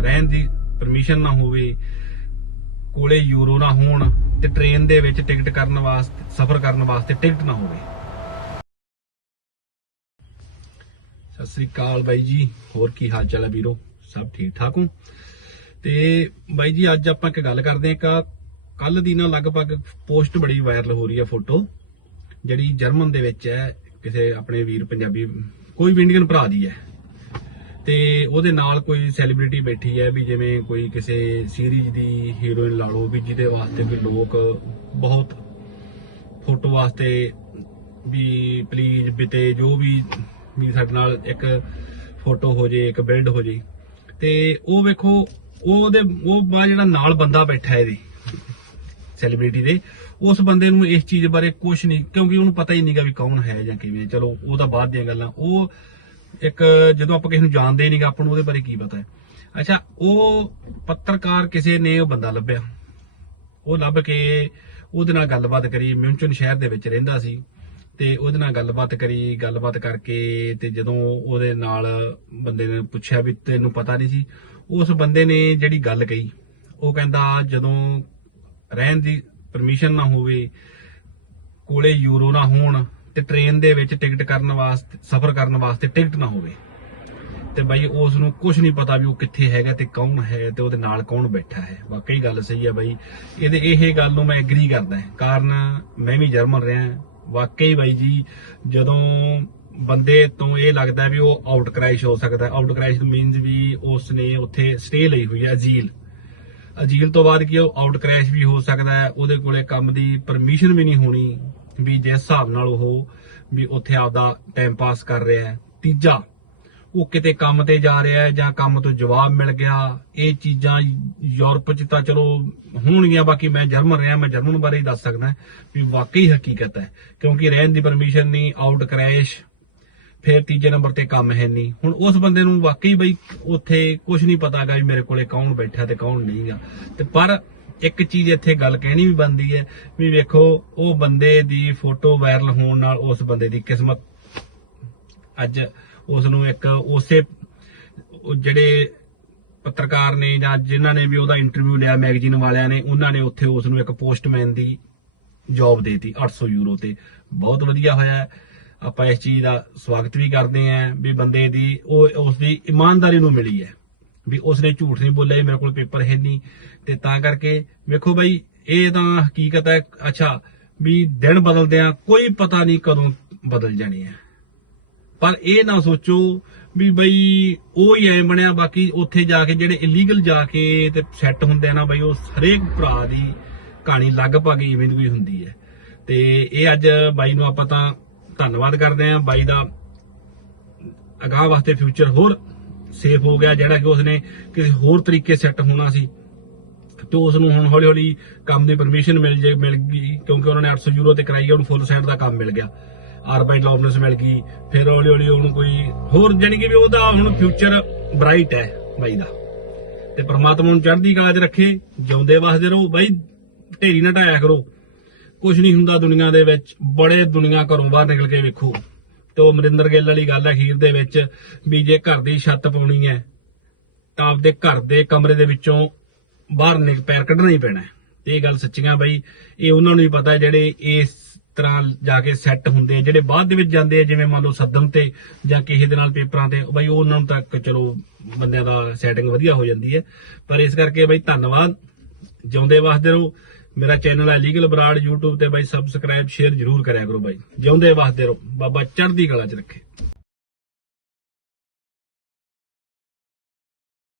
ਰਹਿਣ ਦੀ ਪਰਮਿਸ਼ਨ ਨਾ ਹੋਵੇ, ਕੋਲੇ ਯੂਰੋ ਨਾ ਹੋਣ ਤੇ ਟ੍ਰੇਨ ਦੇ ਵਿੱਚ ਟਿਕਟ ਕਰਨ ਵਾਸਤੇ, ਸਫ਼ਰ ਕਰਨ ਵਾਸਤੇ ਟਿਕਟ ਨਾ ਹੋਵੇ। ਸਤਿ ਸ੍ਰੀ ਅਕਾਲ ਬਾਈ ਜੀ, ਹੋਰ ਕੀ ਹਾਲ ਚਾਲ ਹੈ ਵੀਰੋ? ਸਭ ਠੀਕ ਠਾਕ ਹੋ? ਤੇ ਬਾਈ ਜੀ, ਅੱਜ ਆਪਾਂ ਇੱਕ ਗੱਲ ਕਰਦੇ ਹਾਂ ਕਿ ਕੱਲ ਦੀ ਨਾ ਲਗਭਗ ਪੋਸਟ ਬੜੀ ਵਾਇਰਲ ਹੋ ਰਹੀ ਹੈ ਫੋਟੋ, ਜਿਹੜੀ ਜਰਮਨ ਦੇ ਵਿੱਚ ਹੈ, ਕਿਸੇ ਆਪਣੇ ਵੀਰ ਪੰਜਾਬੀ, ਕੋਈ ਵੀ ਇੰਡੀਅਨ ਭਰਾ ਦੀ ਹੈ। ਤੇ ਉਹਦੇ ਨਾਲ ਕੋਈ ਸੈਲੀਬ੍ਰਿਟੀ ਬੈਠੀ ਹੈ ਵੀ ਜਿਵੇਂ ਕੋਈ ਕਿਸੇ ਸੀਰੀਜ਼ ਦੀ ਹੀਰੋਇਨ ਲਾ ਲਓ ਵੀ ਜਿਹਦੇ ਵਾਸਤੇ ਵੀ ਲੋਕ ਬਹੁਤ ਫੋਟੋ ਵਾਸਤੇ ਵੀ ਪਲੀਜ਼ ਬਿਤੇ, ਜੋ ਵੀ ਵੀ ਸਾਡੇ ਨਾਲ ਇੱਕ ਫੋਟੋ ਹੋ ਜੇ, ਇੱਕ ਬਿਲਡ ਹੋ ਜੇ। ਤੇ ਉਹ ਵੇਖੋ, ਉਹਦੇ, ਉਹ ਬਾ ਜਿਹੜਾ ਨਾਲ ਬੰਦਾ ਬੈਠਾ ਇਹਦੇ ਸੈਲੀਬ੍ਰਿਟੀ ਦੇ, ਉਸ ਬੰਦੇ ਨੂੰ ਇਸ ਚੀਜ਼ ਬਾਰੇ ਕੁਝ ਨਹੀਂ, ਕਿਉਂਕਿ ਉਹਨੂੰ ਪਤਾ ਹੀ ਨਹੀਂਗਾ ਵੀ ਕੌਣ ਹੈ ਜਾਂ ਕਿਵੇਂ। ਚਲੋ, ਉਹ ਤਾਂ ਬਾਅਦ ਦੀਆਂ ਗੱਲਾਂ। ਉਹ ਇੱਕ ਜਦੋਂ ਆਪਾਂ ਕਿਸੇ ਨੂੰ ਜਾਣਦੇ ਨਹੀਂਗਾ ਆਪਾਂ ਨੂੰ ਉਹਦੇ ਬਾਰੇ ਕੀ ਪਤਾ ਹੈ। ਅੱਛਾ, ਉਹ ਪੱਤਰਕਾਰ ਕਿਸੇ ਨੇ ਉਹ ਬੰਦਾ ਲੱਭਿਆ। ਉਹ ਲੱਭ ਕੇ ਉਹਦੇ ਨਾਲ ਗੱਲਬਾਤ ਕਰੀ, ਮਿਊਂਚਨ ਸ਼ਹਿਰ ਦੇ ਵਿੱਚ ਰਹਿੰਦਾ ਸੀ। ਤੇ ਉਹਦੇ ਨਾਲ ਗੱਲਬਾਤ ਕਰੀ, ਗੱਲਬਾਤ ਕਰਕੇ ਤੇ ਜਦੋਂ ਉਹਦੇ ਨਾਲ ਬੰਦੇ ਨੇ ਪੁੱਛਿਆ ਵੀ ਤੈਨੂੰ ਪਤਾ ਨਹੀਂ ਸੀ, ਉਸ ਬੰਦੇ ਨੇ ਜਿਹੜੀ ਗੱਲ ਕਹੀ, ਉਹ ਕਹਿੰਦਾ ਜਦੋਂ ਰਹਿਣ ਦੀ ਪਰਮਿਸ਼ਨ ਨਾ ਹੋਵੇ, ਕੋਲੇ ਯੂਰੋ ਨਾ ਹੋਣ ਤੇ ਟ੍ਰੇਨ ਦੇ ਵਿੱਚ ਟਿਕਟ ਕਰਨ ਵਾਸਤੇ, ਸਫ਼ਰ ਕਰਨ ਵਾਸਤੇ ਟਿਕਟ ਨਾ ਹੋਵੇ। ਤੇ ਬਾਈ ਉਸ ਨੂੰ ਕੁਝ ਨਹੀਂ ਪਤਾ ਵੀ ਉਹ ਕਿੱਥੇ ਹੈਗਾ ਤੇ ਕੌਣ ਹੈ ਤੇ ਉਹਦੇ ਨਾਲ ਕੌਣ ਬੈਠਾ ਹੈ। ਵਾਕਈ ਗੱਲ ਸਹੀ ਹੈ ਬਾਈ। ਇਹਦੇ, ਇਹ ਗੱਲ ਨੂੰ ਮੈਂ ਐਗਰੀ ਕਰਦਾ ਕਾਰਨ ਮੈਂ ਵੀ ਜਰਮਨ ਰਿਹਾ ਵਾਕਈ ਬਾਈ ਜੀ, ਜਦੋਂ ਬੰਦੇ ਤੋਂ ਇਹ ਲੱਗਦਾ ਵੀ ਉਹ ਆਊਟ ਕ੍ਰਾਈਸ਼ ਹੋ ਸਕਦਾ ਆਊਟ ਕ੍ਰਾਈਸ਼ ਮੀਨਸ ਵੀ ਉਸ ਨੇ ਉੱਥੇ ਸਟੇ ਲਈ ਹੋਈ ਹੈ, ਅਜੀਲ। ਅਜੀਲ ਤੋਂ ਬਾਅਦ ਕੀ ਉਹ ਆਊਟ ਕ੍ਰੈਸ਼ ਵੀ ਹੋ ਸਕਦਾ ਉਹਦੇ ਕੋਲੇ ਕੰਮ ਦੀ ਪਰਮਿਸ਼ਨ ਵੀ ਨਹੀਂ ਹੋਣੀ। ਵੀ ਜਿਸ ਹਿਸਾਬ ਨਾਲ ਉਹ ਵੀ ਉੱਥੇ ਆਪਦਾ ਟਾਈਮ ਪਾਸ ਕਰ ਰਿਹਾ ਹੈ। ਤੀਜਾ, ਉਹ ਕਿਤੇ ਕੰਮ ਤੇ ਜਾ ਰਿਹਾ ਹੈ ਜਾਂ ਕੰਮ ਤੋਂ ਜਵਾਬ ਮਿਲ ਗਿਆ, ਇਹ ਚੀਜ਼ਾਂ ਯੂਰਪ 'ਚ ਤਾਂ ਚਲੋ ਹੋਣਗੀਆਂ, ਬਾਕੀ ਮੈਂ ਜਰਮਨ ਰਿਹਾ, ਮੈਂ ਜਰਮਨ ਬਾਰੇ ਹੀ ਦੱਸ ਸਕਦਾ ਵੀ ਵਾਕਈ ਹਕੀਕਤ ਹੈ, ਕਿਉਂਕਿ ਰਹਿਣ ਦੀ ਪਰਮਿਸ਼ਨ ਨਹੀਂ ਆਊਟ ਕ੍ਰੈਸ਼ ਫਿਰ ਤੀਜੇ ਨੰਬਰ ਤੇ ਕੰਮ ਹੈ ਨਹੀਂ। ਹੁਣ ਉਸ ਬੰਦੇ ਨੂੰ ਵਾਕਈ ਬਈ ਉੱਥੇ ਕੁਝ ਨਹੀਂ ਪਤਾਗਾ ਵੀ ਮੇਰੇ ਕੋਲੇ ਕੌਣ ਬੈਠਾ ਤੇ ਕੌਣ ਨਹੀਂਗਾ। ਤੇ ਪਰ ਇੱਕ ਚੀਜ਼ ਇੱਥੇ ਗੱਲ ਕਹਿਣੀ ਵੀ ਬੰਦੀ ਹੈ ਵੀ ਵੇਖੋ, ਉਹ ਬੰਦੇ ਦੀ ਫੋਟੋ ਵਾਇਰਲ ਹੋਣ ਨਾਲ ਉਸ ਬੰਦੇ ਦੀ ਕਿਸਮਤ ਅੱਜ ਉਸ ਨੂੰ ਇੱਕ ਉਸੇ ਜਿਹੜੇ ਪੱਤਰਕਾਰ ਨੇ ਜਾਂ ਜਿਨ੍ਹਾਂ ਨੇ ਵੀ ਉਹਦਾ ਇੰਟਰਵਿਊ ਲਿਆ ਮੈਗਜ਼ੀਨ ਵਾਲਿਆਂ ਨੇ, ਉਹਨਾਂ ਨੇ ਉੱਥੇ ਉਸ ਨੂੰ ਇੱਕ ਪੋਸਟਮੈਨ ਦੀ ਜੌਬ ਦੇਤੀ 800 ਯੂਰੋ ਤੇ। ਬਹੁਤ ਵਧੀਆ ਹੋਇਆ। ਆਪਾਂ ਇਸ ਚੀਜ਼ ਦਾ ਸਵਾਗਤ ਵੀ ਕਰਦੇ ਆਂ ਵੀ ਬੰਦੇ ਦੀ ਉਹ ਉਸ ਦੀ ਇਮਾਨਦਾਰੀ ਨੂੰ ਮਿਲੀ ਹੈ। ਵੀ ਉਸਨੇ ਝੂਠ ਨਹੀਂ ਬੋਲਿਆ ਮੇਰੇ ਕੋਲ ਪੇਪਰ ਹੈ ਨਹੀਂ। ਤੇ ਤਾਂ ਕਰਕੇ ਵੇਖੋ ਬਾਈ, ਇਹ ਤਾਂ ਹਕੀਕਤ ਹੈ। ਅੱਛਾ, ਵੀ ਦਿਨ ਬਦਲਦੇ ਆ ਕੋਈ ਪਤਾ ਨਹੀਂ ਕਦੋਂ ਬਦਲ ਜਾਣੀ ਹੈ। ਪਰ ਇਹ ਨਾ ਸੋਚੋ ਵੀ ਬਈ, ਉਹ ਹੀ ਐ ਬਣਿਆ, ਬਾਕੀ ਉੱਥੇ ਜਾ ਕੇ ਜਿਹੜੇ ਇਲੀਗਲ ਜਾ ਕੇ ਤੇ ਸੈੱਟ ਹੁੰਦੇ ਆ ਨਾ ਬਈ, ਉਹ ਹਰੇਕ ਭਰਾ ਦੀ ਕਹਾਣੀ ਲਗਭਗ ਇਵੇਂ ਦੀ ਹੁੰਦੀ ਹੈ। ਤੇ ਇਹ ਅੱਜ ਬਾਈ ਨੂੰ ਆਪਾਂ ਤਾਂ ਧੰਨਵਾਦ ਕਰਦੇ ਆਂ ਬਾਈ ਦਾ ਅਗਾਹ ਵਾਸਤੇ ਫਿਊਚਰ ਹੋਰ ਸੇਫ ਹੋ ਗਿਆ, ਜਿਹੜਾ ਕਿ ਉਸਨੇ ਕਿਸੇ ਹੋਰ ਤਰੀਕੇ ਸੈੱਟ ਹੋਣਾ ਸੀ। ਤੇ ਉਸ ਨੂੰ ਹੁਣ ਹੌਲੀ ਹੌਲੀ ਕੰਮ ਦੀ ਪਰਮਿਸ਼ਨ ਮਿਲ ਜੇ, ਮਿਲ ਗਈ, ਕਿਉਂਕਿ ਉਹਨਾਂ ਨੇ 800 ਯੂਰੋ ਤੇ ਕਰਾਈ ਉਹਨੂੰ ਫੁੱਲ ਸਾਈਡ ਦਾ ਕੰਮ ਮਿਲ ਗਿਆ। ਆਰਬਾਈਟ ਲਾਉਬਨਸ ਮਿਲ ਗਈ, ਫਿਰ ਹੌਲੀ ਹੌਲੀ ਉਹਨੂੰ ਕੋਈ ਹੋਰ ਜਾਣੀ ਕਿ ਵੀ ਉਹਦਾ ਹੁਣ ਫਿਊਚਰ ਬ੍ਰਾਈਟ ਹੈ ਬਾਈ ਦਾ। ਤੇ ਪ੍ਰਮਾਤਮਾ ਨੂੰ ਚੜ੍ਹਦੀ ਕਲਾ 'ਚ ਰੱਖੇ, ਜਿਉਂਦੇ ਵਸਦੇ ਰਹੋ, ਬਾਈ ਢੇਰੀ ਨਾ ਢਾਇਆ ਕਰੋ। ਕੁਝ ਨਹੀਂ ਹੁੰਦਾ ਦੁਨੀਆ ਦੇ ਵਿੱਚ, ਬੜੇ ਦੁਨੀਆ ਘਰੋਂ ਬਾਹਰ ਨਿਕਲ ਕੇ ਵੇਖੋ। ਤੇ ਉਹ ਅਮਰਿੰਦਰ ਗਿੱਲ ਵਾਲੀ ਗੱਲ ਹੈ ਅਖੀਰ ਦੇ ਵਿੱਚ ਵੀ ਜੇ ਘਰ ਦੀ ਛੱਤ ਪਾਉਣੀ ਹੈ, ਤਾਂ ਆਪਦੇ ਘਰ ਦੇ ਕਮਰੇ ਦੇ ਵਿੱਚੋਂ ਬਾਹਰ ਨਿਕ ਪੈਰ ਕੱਢਣਾ ਹੀ ਪੈਣਾ ਤੇ ਇਹ ਗੱਲ ਸੱਚੀਆਂ ਬਾਈ, ਇਹ ਉਹਨਾਂ ਨੂੰ ਹੀ ਪਤਾ ਜਿਹੜੇ ਇਸ ਤਰ੍ਹਾਂ ਜਾ ਕੇ ਸੈੱਟ ਹੁੰਦੇ ਜਿਹੜੇ ਬਾਅਦ ਦੇ ਵਿੱਚ ਜਾਂਦੇ ਆ, ਜਿਵੇਂ ਮੰਨ ਲਓ ਸੱਦਮ ਤੇ ਜਾਂ ਕਿਸੇ ਦੇ ਨਾਲ ਪੇਪਰਾਂ ਤੇ, ਬਈ ਉਹਨਾਂ ਨੂੰ ਤੱਕ ਚਲੋ ਬੰਦਿਆਂ ਦਾ ਸੈਟਿੰਗ ਵਧੀਆ ਹੋ ਜਾਂਦੀ ਹੈ। ਪਰ ਇਸ ਕਰਕੇ ਬਈ ਧੰਨਵਾਦ, ਜਿਉਂਦੇ ਵਸਦੇ ਰਹੋ ਮੇਰਾ ਚੈਨਲ ਹੈ ਲੀਗਲ ਬਰਾੜ YouTube ਤੇ ਬਾਈ ਸਬਸਕ੍ਰਾਈਬ ਸ਼ੇਅਰ ਜਰੂਰ ਕਰਿਆ ਕਰੋ ਬਾਈ। ਜਿਉਂਦੇ ਵਸਦੇ ਰਹੋ। ਬਾਬਾ ਚੜ੍ਹਦੀ ਕਲਾ ਚ ਰੱਖੇ।